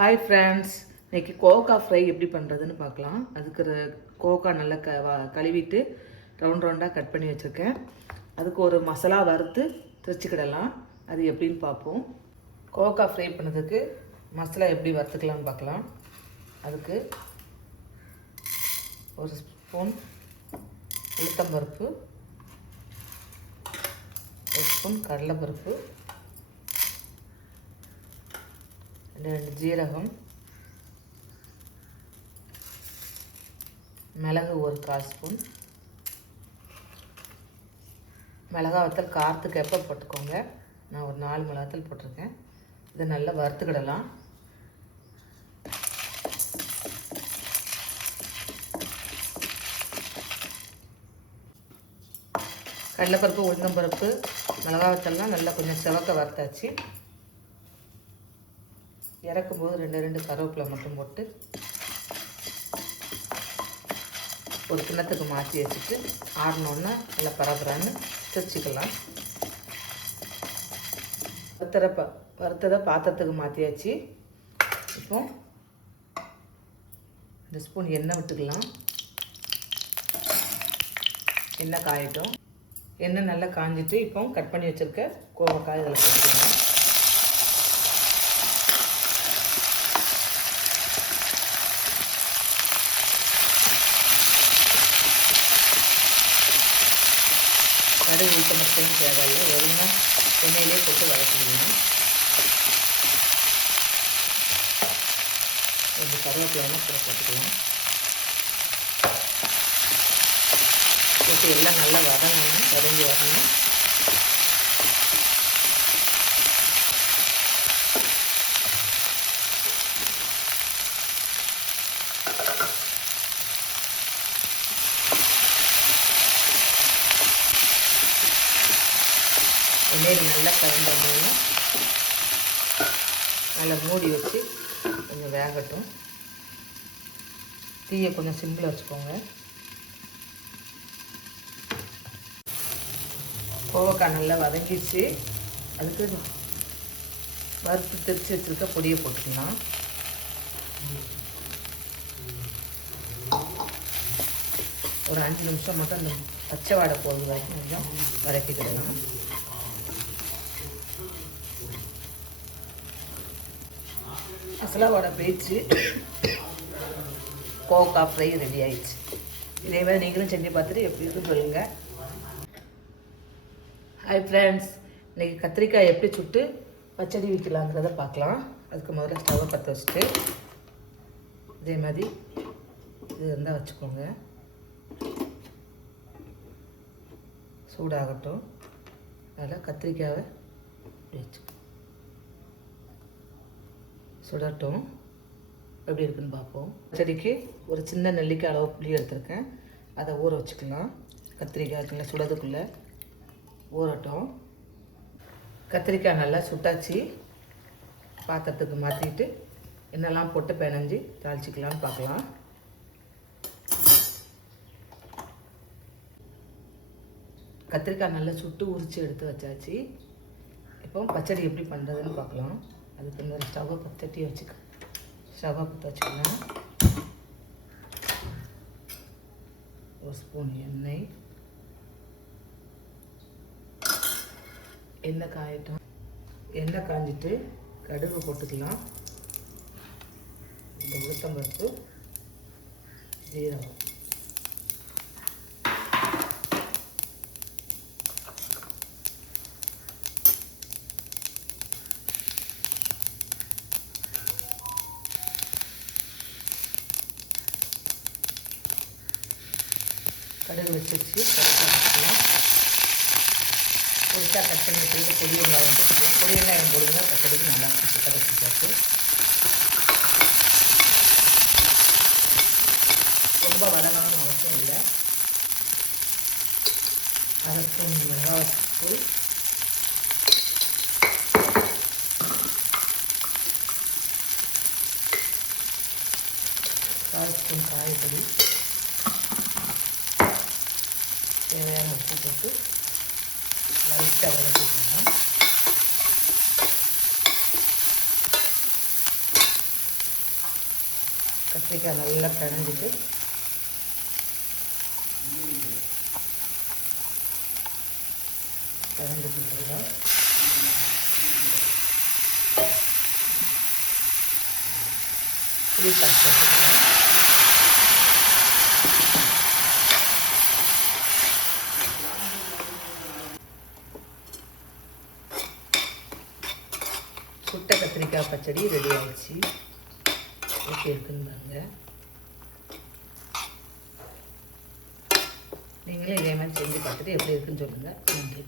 Hi friends, இன்றைக்கி கோவக்கா fry எப்படி பண்ணுறதுன்னு பார்க்கலாம். அதுக்கு கோவக்கா நல்லா கழுவிட்டு ரவுண்டாக கட் பண்ணி வச்சுருக்கேன். அதுக்கு ஒரு மசாலா வறுத்து திரிச்சிக்கிடலாம். அது எப்படின்னு பார்ப்போம். கோவக்கா ஃப்ரை பண்ணதுக்கு மசாலா எப்படி வறுத்துக்கலான்னு பார்க்கலாம். அதுக்கு ஒரு ஸ்பூன் உளுத்தம்பருப்பு, ஒரு ஸ்பூன் கடலைப்பருப்பு, 2 ஜீரகம், மிளகு ஒரு 1/4 ஸ்பூன். மிளகா வத்தல் காரத்துக்கு எப்போ போட்டுக்கோங்க. நான் ஒரு 4 மிளகாத்தல் போட்டிருக்கேன். இதை நல்லா வறுத்துக்கிடலாம். கடலைப்பருப்பு, உளுந்தம்பருப்பு, மிளகா வத்தல்லாம் நல்லா கொஞ்சம் செவக்க வறுத்தாச்சு. இறக்கும்போது 2 கருவேப்பிலை மட்டும் போட்டு ஒரு கிண்ணத்துக்கு மாற்றி வச்சுட்டு ஆறினோன்னா நல்லா பரபரான்னு திரிச்சிக்கலாம். வறுத்ததை பாத்திரத்துக்கு மாற்றியாச்சு. இப்போ 2 ஸ்பூன் எண்ணெய் விட்டுக்கலாம். எண்ணெய் காயட்டும். எண்ணெய் நல்லா காஞ்சிட்டு இப்போ கட் பண்ணி வச்சுருக்க கோவக்காய் இதில் போட்டுக்கலாம். கடுகு ஊற்ற மட்டும் தேவையில்லை, வெறும்னா எண்ணெயிலே போட்டு வதக்கிக்கலாம். 2 கருவேப்பிலைனா கூட போட்டுக்கலாம். போட்டு எல்லாம் நல்லா வதங்கணும், வதங்கி வரணும். எண்ணெயில் நல்லா கலந்தோம்னா நல்லா மூடி வச்சு கொஞ்சம் வேகட்டும். தீயை கொஞ்சம் சிம்பிள் வச்சுக்கோங்க. கோவக்காய் நல்லா வதங்கிடுச்சு. அதுக்கு வறுத்து திரிச்சு வச்சுருக்க பொடியை போட்டுக்கலாம். ஒரு 5 நிமிஷம் மட்டும் அந்த பச்சை வாடை போகுது வரைக்கும் கொஞ்சம் வதக்கிக்கிடலாம். மசாலா வடை போயிடுச்சு. கோவக்காய் ஃப்ரை ரெடி ஆயிடுச்சு. இதே மாதிரி நீங்களும் செஞ்சு பார்த்துட்டு எப்படி இருக்குன்னு சொல்லுங்கள். ஹாய் ஃப்ரெண்ட்ஸ், இன்றைக்கி கத்திரிக்காய் எப்படி சுட்டு பச்சடி வைக்கலாங்கிறத பார்க்கலாம். அதுக்கு முதல்ல ஸ்டவ்வை பற்ற வச்சுட்டு இதே மாதிரி இது இருந்தால் வச்சுக்கோங்க. சூடாகட்டும். அதில் கத்திரிக்காயை வச்சு சுடட்டும். எப்படி இருக்குன்னு பார்ப்போம். செடிக்கு ஒரு சின்ன நெல்லிக்காய் அளவு புளி எடுத்துருக்கேன். அதை ஊற வச்சுக்கலாம். கத்திரிக்காய் இருக்குல்ல, சுடதுக்குள்ளே ஊறட்டும். கத்திரிக்காய் நல்லா சுட்டாச்சு. பாத்திரத்துக்கு மாற்றிட்டு என்னெல்லாம் போட்டு பிணைஞ்சி தாளிச்சிக்கலான்னு பார்க்கலாம். கத்திரிக்காய் நல்லா சுட்டு உரித்து எடுத்து வச்சாச்சு. இப்போ பச்சடி எப்படி பண்ணுறதுன்னு பார்க்கலாம். அதுக்கு இந்த ஸ்டவ்வை பற்ற வச்சுக்கலாம். ஒரு ஸ்பூன் எண்ணெய் காயட்டும். எண்ணெய் காஞ்சிட்டு கடுகு போட்டுக்கலாம். இந்த உளுத்தம்பருப்பு, ஜீரகம், கடுகு வச்சு கரெக்டாக பொடிசாக கட் பண்ணி வச்சுட்டு பொடி வெங்காயம் போட்டுக்கலாம். பொடி வெங்காயம் போடுங்க, பச்சடிக்கு நல்லா சுத்தம் வச்சுக்காச்சு. ரொம்ப வதங்கணும்னு அவசியம் இல்லை. 1/2 ஸ்பூன் மிளகாத்தூள், 1/4 ஸ்பூன் காயப்பொடி, தேவையான உப்பு போட்டு லைட்டாக வதக்கிக்கலாம். கத்திரிக்காய் நல்லா பிணைஞ்சிட்டு பிணைஞ்சிட்டு புளி காய்ச்சி சுட்ட கத்திரிக்காய் பச்சடி ரெடி ஆயிடுச்சு. எப்படி இருக்குன்னு பாருங்க. நீங்களே இதே மாதிரி செஞ்சு பார்த்துட்டு எப்படி இருக்குன்னு சொல்லுங்கள். நன்றி.